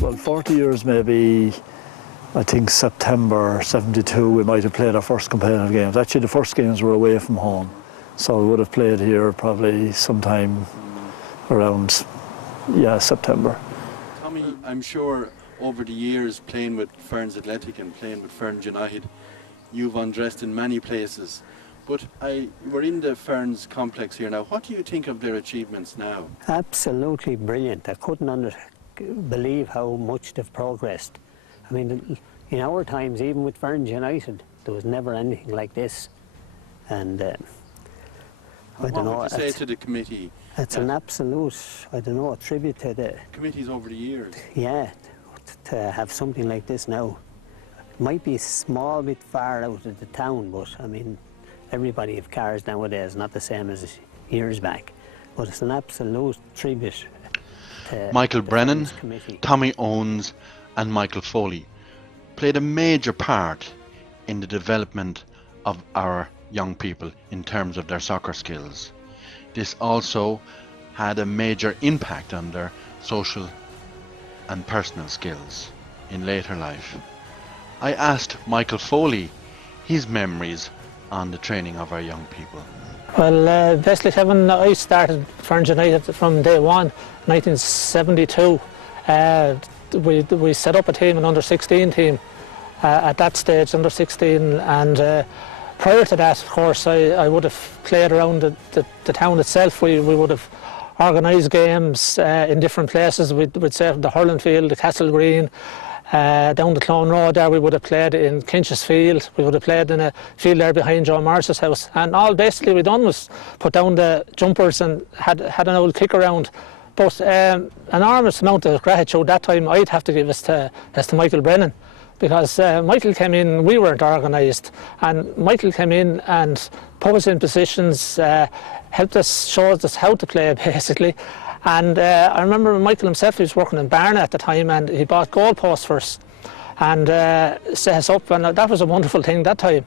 Well, 40 years maybe. I think September '72 we might have played our first competitive games. Actually, the first games were away from home, so we would have played here probably sometime around, September. Tommy, I'm sure over the years playing with Ferns Athletic and playing with Ferns United, you've undressed in many places. But we're in the Ferns complex here now. What do you think of their achievements now? Absolutely brilliant. I couldn't believe how much they've progressed. I mean, in our times, even with Ferns United, there was never anything like this. And I don't know. What would you say to the committee? It's an absolute, I don't know, a tribute to the committees over the years. Yeah, to have something like this now. It might be a small bit far out of the town, but I mean, everybody have cars nowadays, not the same as years back. But it's an absolute tribute to Michael the Brennan, Ferns committee. Tommy Owens and Michael Foley played a major part in the development of our young people in terms of their soccer skills. This also had a major impact on their social and personal skills in later life. I asked Michael Foley his memories on the training of our young people. Well, basically, Kevin, I started Ferns United from day one, 1972. We set up a team, an under-16 team, at that stage, under-16, and prior to that, of course, I would have played around the town itself. We would have organised games in different places. We'd say the hurling field, the Castle Green, down the Clone Road there. We would have played in Kinch's Field. We would have played in a field there behind John Morris's house. And all basically we done was put down the jumpers and had an old kick around. But enormous amount of gratitude that time I'd have to give us to Michael Brennan, because Michael came in, we weren't organised, and Michael came in and put us in positions, helped us, showed us how to play basically. And I remember Michael himself, he was working in Barna at the time, and he bought goalposts for us and set us up, and that was a wonderful thing that time.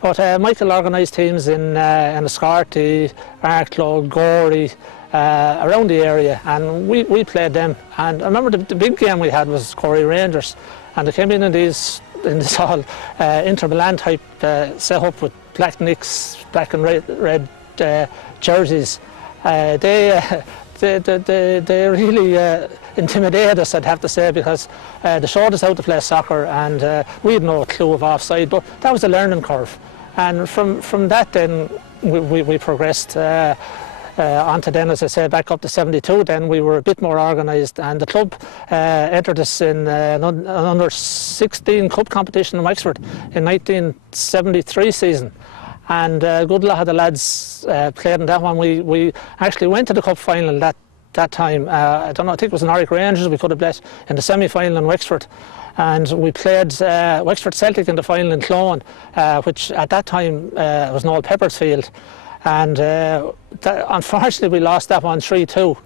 But Michael organised teams in Escarty, Arklow, Gorey, around the area, and we played them. And I remember the big game we had was Corey Rangers, and they came in this all Inter Milan type set up with black nicks, black and red jerseys. They really intimidated us, I'd have to say, because they showed us how to play soccer, and we had no clue of offside, but that was a learning curve. And from that then we progressed onto then, as I said, back up to 72. Then we were a bit more organised, and the club entered us in an under-16 cup competition in Wexford in 1973 season. And a good lot of the lads played in that one. We actually went to the cup final that time. I don't know, I think it was Norwich Rangers we could have bet in the semi-final in Wexford. And we played Wexford Celtic in the final in Clone, which at that time was Noel Pepper's field. And unfortunately we lost that one 3-2.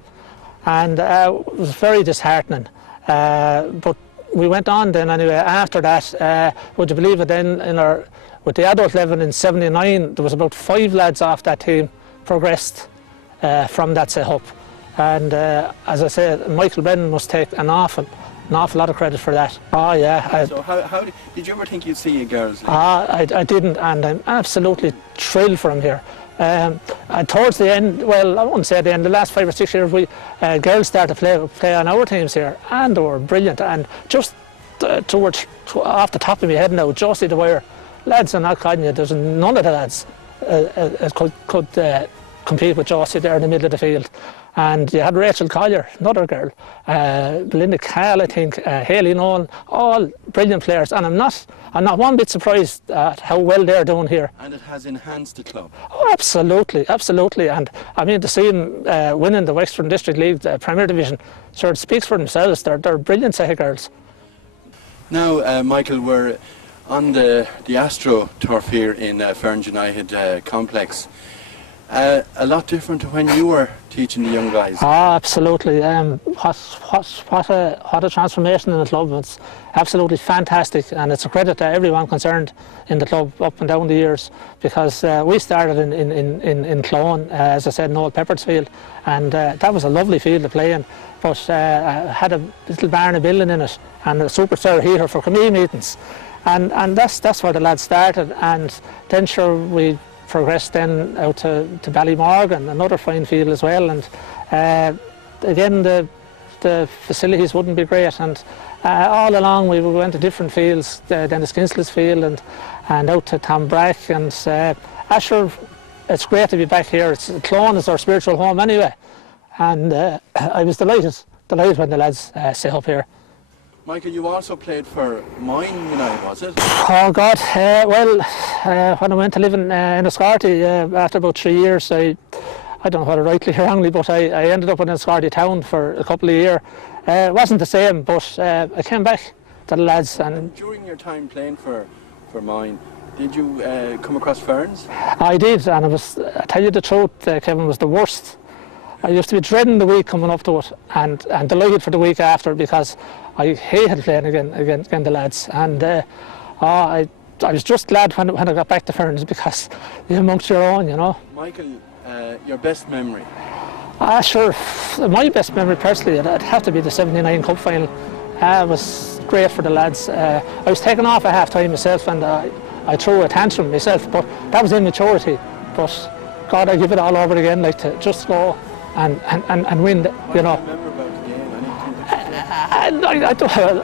And it was very disheartening. But we went on then anyway. After that, would you believe it, then with the adult level in 79, there was about 5 lads off that team progressed from that set up. And as I said, Michael Brennan must take an awful lot of credit for that. Oh yeah. So how did you ever think you'd see a girls' league? I didn't, and I'm absolutely thrilled for him here. And towards the end, well, I wouldn't say the end, the last 5 or 6 years, we girls started to play on our teams here, and they were brilliant. And just off the top of my head now, Josie Dwyer, lads, I'm not calling you, there's none of the lads could compete with Josie there in the middle of the field. And you had Rachel Collier, another girl, Belinda Cahill, I think, Hayley Nolan, all brilliant players. And I'm not one bit surprised at how well they're doing here. And it has enhanced the club. Oh, absolutely, absolutely. And I mean, to see them winning the Wexford District League, the Premier Division, sure, it speaks for themselves. They're a brilliant set of girls. Now, Michael, we're on the Astro turf here in Ferns United complex. A lot different to when you were teaching the young guys. Absolutely. What a transformation in the club. It's absolutely fantastic, and it's a credit to everyone concerned in the club up and down the years, because we started in Clone, as I said, in Old Pepper's field, and that was a lovely field to play in, but had a little barn a building in it and a superstar heater for committee meetings, and that's where the lads started. And then sure, we progressed then out to Ballymorgan, another fine field as well, and again the facilities wouldn't be great, and all along we went to different fields, then the Skinsleys field and out to Tombrack, and Asher, it's great to be back here. Clone is our spiritual home anyway, and I was delighted when the lads set up here. Michael, you also played for Moyne United, was it? Oh God, when I went to live in Enniscorthy after about 3 years, I don't know whether rightly or wrongly, but I ended up in Enniscorthy town for a couple of years. It wasn't the same, but I came back to the lads. And during your time playing for Moyne, did you come across Ferns? I did, and I tell you the truth, Kevin, was the worst. I used to be dreading the week coming up to it, and delighted for the week after, because I hated playing against the lads, and I was just glad when I got back to Ferns, because you're amongst your own, you know. Michael, your best memory? Sure, my best memory personally, it'd have to be the '79 Cup final. It was great for the lads. I was taken off at half time myself, and I threw a tantrum myself, but that was immaturity. But God, I give it all over again, like to just go and win, you know. What do you remember about the game?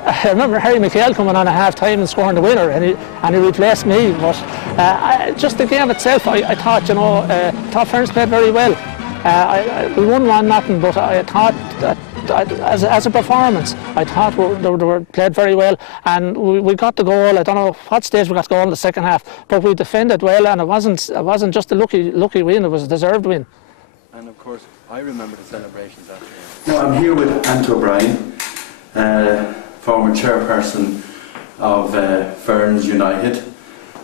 I remember Harry McHale coming on at half time and scoring the winner, and he replaced me. But just the game itself, I thought, you know, thought Ferns played very well. We won 1-0, but I thought that as a performance, I thought they were played very well, and we got the goal. I don't know what stage we got the goal in the second half, but we defended well, and it wasn't just a lucky win; it was a deserved win. And of course, I remember the celebrations after that. Now, I'm here with Ant O'Brien, former chairperson of Ferns United,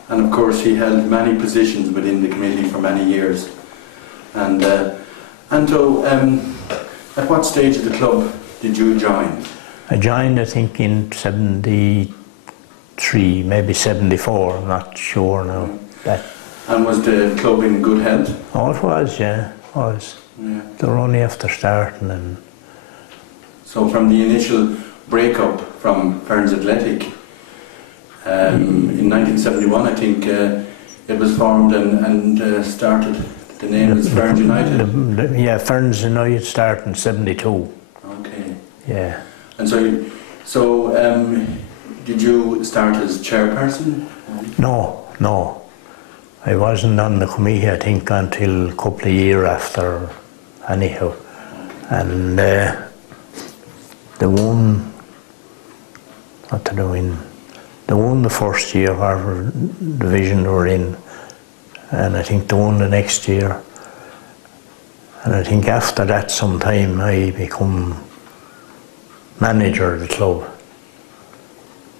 and of course he held many positions within the committee for many years. And Anto, at what stage of the club did you join? I joined, I think, in 73, maybe 74, I'm not sure now. And was the club in good health? Oh, it was, yeah, it was. Yeah. They were only after starting. And so from the initial breakup from Ferns Athletic, in 1971, I think it was formed and started. The name is Ferns United? Yeah, Ferns United started in 72. Okay. Yeah. And so did you start as chairperson? No. I wasn't on the committee, I think, until a couple of years after, anyhow. And they won, what did they win? They won the first year, whatever division they were in. And I think they won the next year. And I think after that sometime I become manager of the club.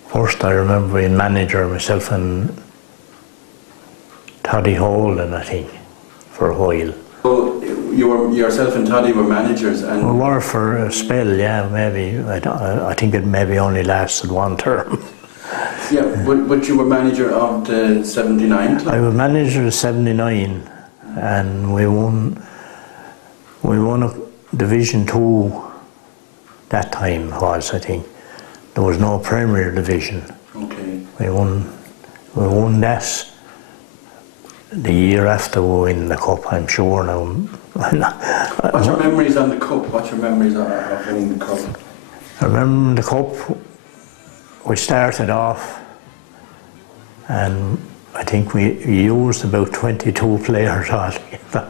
First I remember being manager myself and Toddy Holden, I think, for a while. So yourself and Toddy were managers, and we were for a spell, yeah, maybe. I think it maybe only lasted one term. Yeah, but you were manager of the '79 club? I was manager of '79, and we won a Division 2 that time was, I think. There was no Premier Division. Okay. We won that the year after we won the cup, I'm sure now. What's your memories on the cup? What's your memories of winning the cup? I remember the cup, we started off and I think we used about 22 players altogether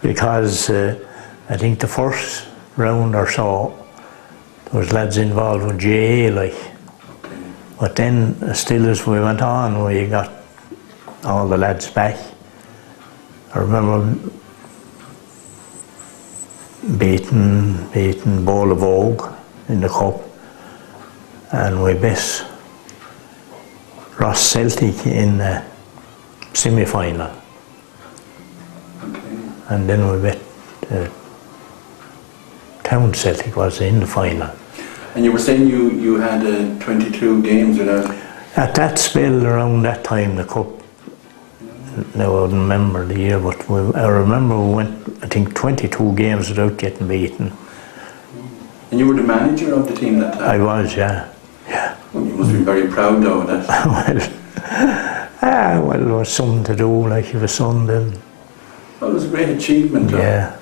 because I think the first round or so there was lads involved with GA, like. Okay. But then still as we went on we got all the lads back. I remember beating Bowl of Vogue in the cup, and we beat Ross Celtic in the semi-final. Okay. and then we met Town Celtic was in the final. And you were saying you had 22 games without... At that spell around that time, the cup, now I don't remember the year, but I remember we went, I think, 22 games without getting beaten. And you were the manager of the team that time? I was, yeah. Well, you must be very proud though of that. Well, it was something to do, like if a son then. Well, it was a great achievement. Yeah.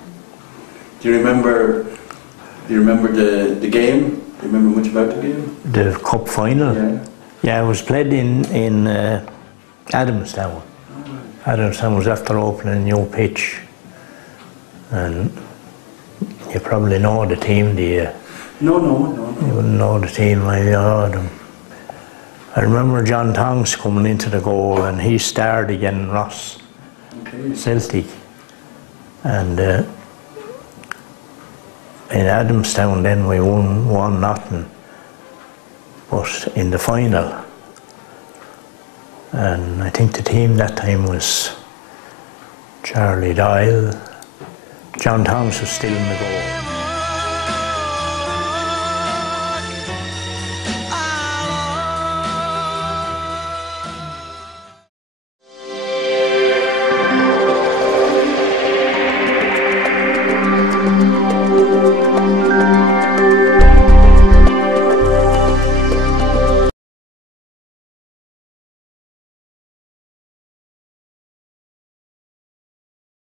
Do you remember the game? Do you remember much about the game? The cup final? Yeah. Yeah, it was played in Adamstown. Adamstown was after opening a new pitch. And you probably know the team, do you? No. You wouldn't know the team, I heard them. I remember John Tongs coming into the goal and he starred again Ross, Celtic. And in Adamstown then we won 1-0, but in the final. And I think the team that time was Charlie Doyle. John Tongs was still in the goal.